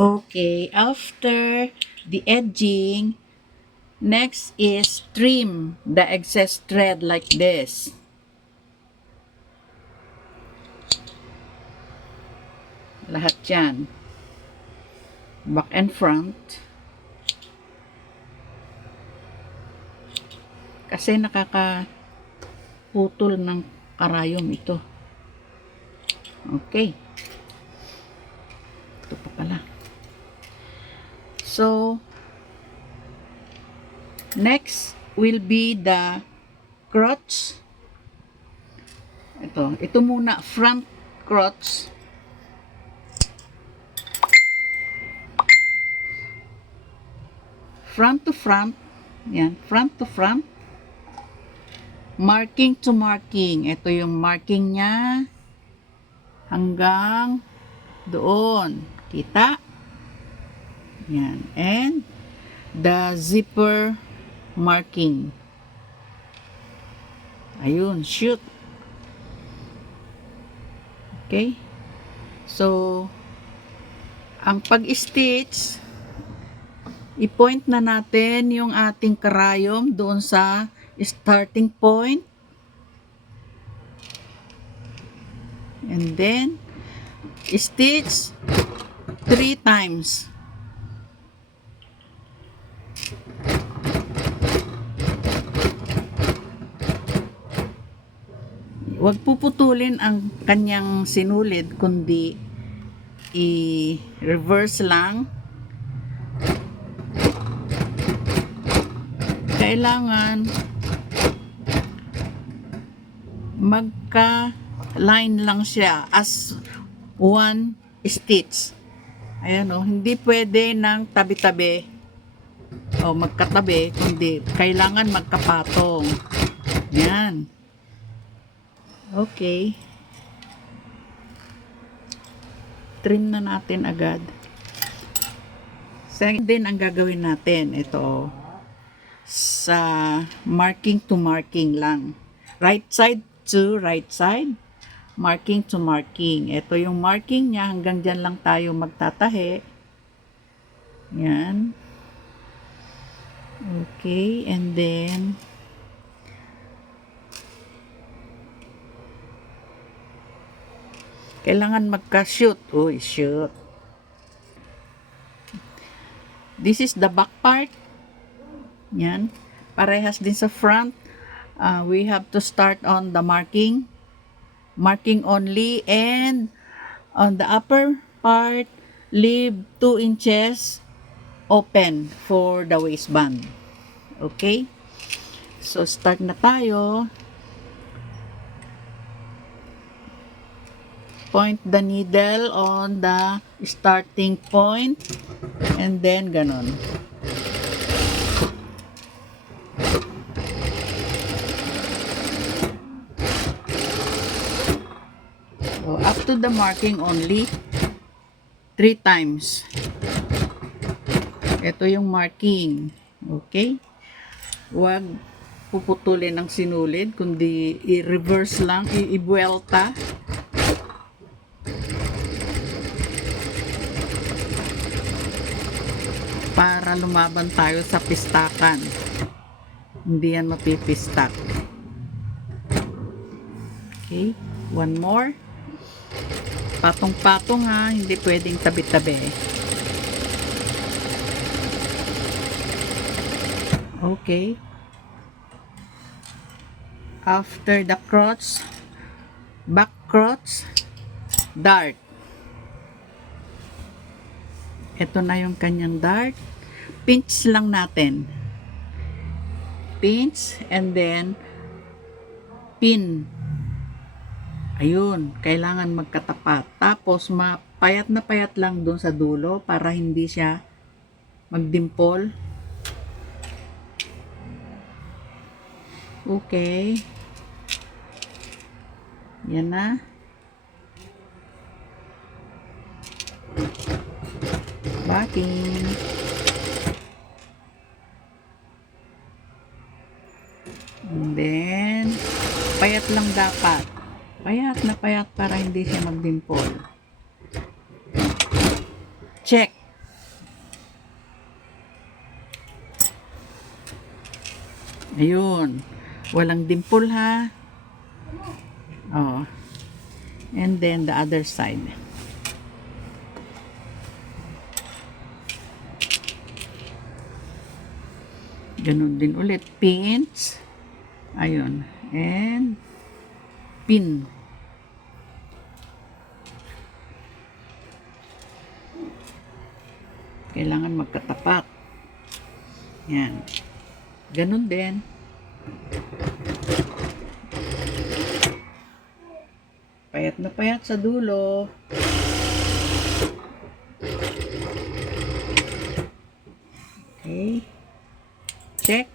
Okay, after the edging, next is trim the excess thread like this. Lahat yan. Back and front. Kasi nakakaputol ng karayom ito. Okay. Ito pa pala. So, next will be the crotch. Ito muna, front crotch. Front to front. Yan, front to front. Marking to marking. Ito yung marking niya hanggang doon. Kita? Yan. And the zipper marking. Ayun, shoot. Okay? So, ang pag-stitch, i-point na natin yung ating karayom doon sa starting point. And then, stitch 3 times. Huwag puputulin ang kanyang sinulid, kundi i-reverse lang. Kailangan magka-line lang siya as one stitch. Ayan o, hindi pwede ng tabi-tabi o magkatabi, kundi kailangan magkapatong. Yan. Okay. Trim na natin agad. Second din ang gagawin natin. Ito. Sa marking to marking lang. Right side to right side. Marking to marking. Ito yung marking niya. Hanggang dyan lang tayo magtatahi. Yan. Okay. And then kailangan magka-shoot. Uy, shoot. This is the back part. Yan. Parehas din sa front. We have to start on the marking. Marking only. And on the upper part, leave 2 inches open for the waistband. Okay? So, start na tayo. Point the needle on the starting point and then ganon. So up to the marking only 3 times. Ito yung marking. Okay? Huwag puputulin ang sinulid, kundi i-reverse lang, i-buelta. Para lumaban tayo sa pistakan. Hindi yan mapipistak. Okay, one more. Patong-patong ha, hindi pwedeng tabi-tabi. Okay. After the crotch, back crotch, dart. Ito na yung kanyang dart. Pinch lang natin. Pinch and then pin. Ayun, kailangan magkatapat. Tapos payat na payat lang doon sa dulo para hindi siya magdimple. Okay. Yan na. Backing. And then, payat lang dapat. Payat na payat para hindi siya magdimple. Check. Ayun. Walang dimple ha. Oh. And then the other side. Ganun din ulit. Pinch. Ayun. And pin. Kailangan magkatapat. Yan. Ganun din. Payat na payat sa dulo. Okay. Check.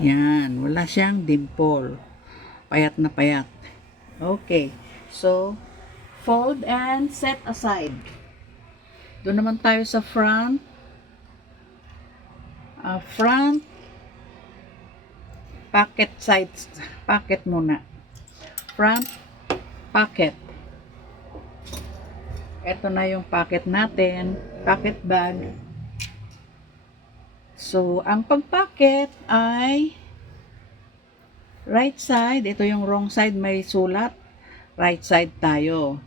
Yan. Wala siyang dimple. Payat na payat. Okay. So, fold and set aside. Doon naman tayo sa front. Front pocket sides. Pocket muna. Front pocket. Ito na yung pocket natin. Pocket bag. So, ang pag-pocket ay right side. Ito yung wrong side. May sulat. Right side tayo.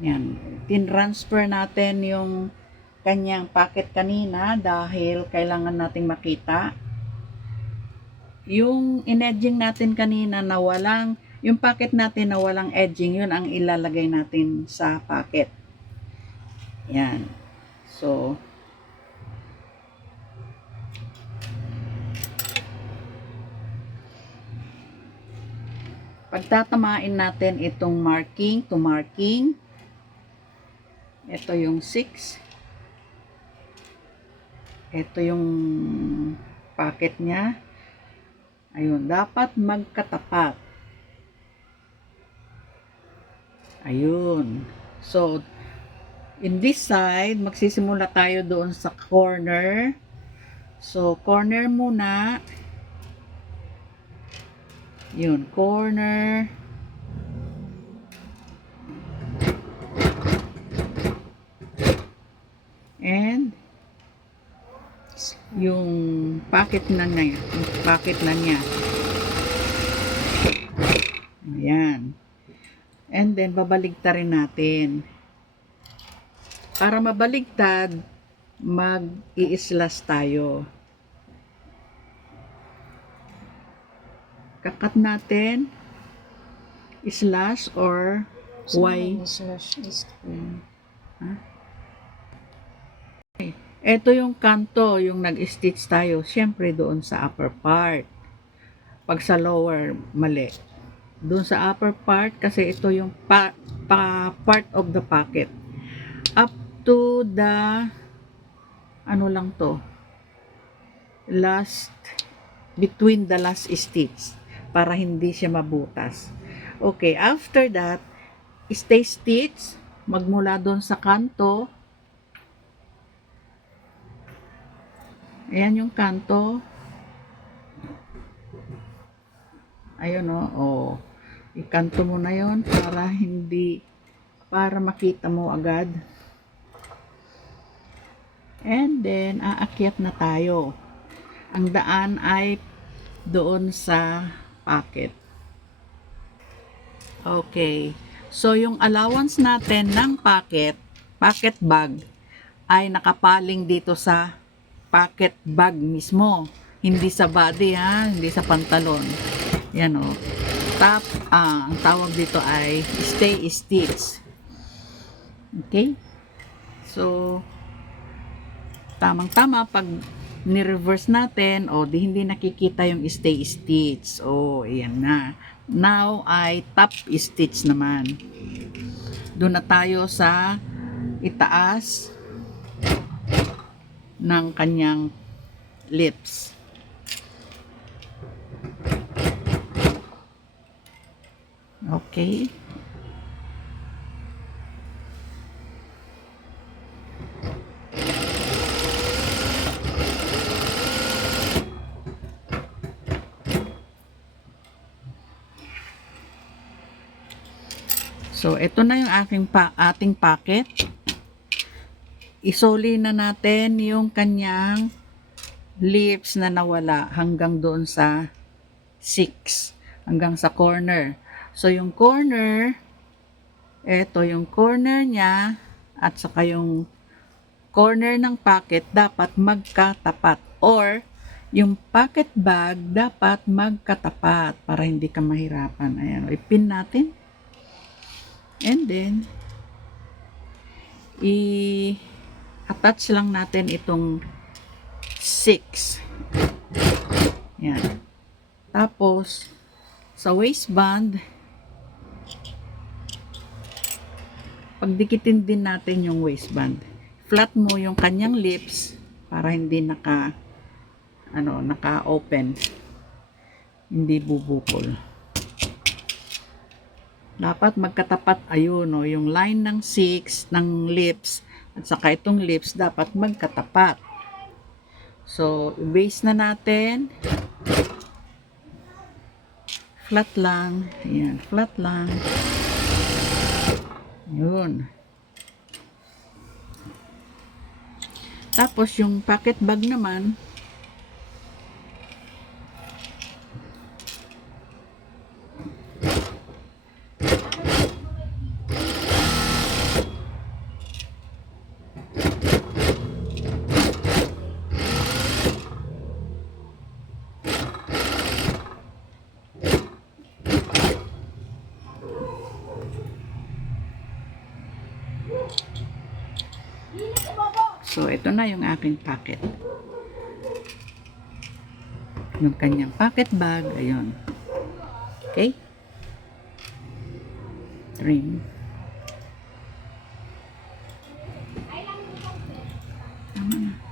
Yan. Tin-transfer natin yung kanyang pocket kanina dahil kailangan nating makita. Yung in-edging natin kanina na walang, yung pocket natin na walang edging, yun ang ilalagay natin sa pocket. Yan. So, pagtatamain natin itong marking to marking. Ito yung 6. Ito yung pocket niya. Ayun, dapat magkatapat. Ayun. So, in this side, magsisimula tayo doon sa corner. So, corner muna. Yun, corner. And yung pocket na niya, ayan. And then babaligtarin natin. Para mabaligtad, mag-i-slash tayo. Kakat natin slash or Y. Slash is Ito yung kanto, yung nag-stitch tayo, syempre doon sa upper part. Pag sa lower, mali. Doon sa upper part, kasi ito yung part of the pocket. Up to the, ano lang to, between the last stitch, para hindi siya mabutas. Okay, after that, stay stitch, magmula doon sa kanto. Ayan yung kanto. Ayun o. Ikanto mo na yon para makita mo agad. And then, aakyat na tayo. Ang daan ay doon sa pocket. Okay. So, yung allowance natin ng pocket bag, ay nakapaling dito sa pocket bag mismo. Hindi sa body ha, hindi sa pantalon. Yan o. Ang tawag dito ay stay stitch. Okay? So, tamang-tama pag ni-reverse natin, di hindi nakikita yung stay stitch. Ayan na. Now, ay top stitch naman. Doon na tayo sa itaas ng kanyang lips. Okay. So, ito na yung ating packet. isoli na natin yung kanyang lips na nawala hanggang doon sa 6, hanggang sa corner. So, yung corner, eto yung corner niya, at saka yung corner ng pocket dapat magkatapat. Or, yung pocket bag dapat magkatapat para hindi ka mahirapan. Ayan, ipin natin. And then, i-attach lang natin itong 6. Yan. Tapos, sa waistband, pagdikitin din natin yung waistband. Flat mo yung kanyang lips para hindi naka-open. Hindi bubukol. Dapat magkatapat, ayun, no, yung line ng 6 ng lips at saka itong lips dapat magkatapat. So, base na natin. Flat lang. Ayan, flat lang. Yun. Tapos, yung pocket bag naman, so, ito na yung aking pocket. Yung kanyang pocket bag, ayun. Okay? Trim. Tama na.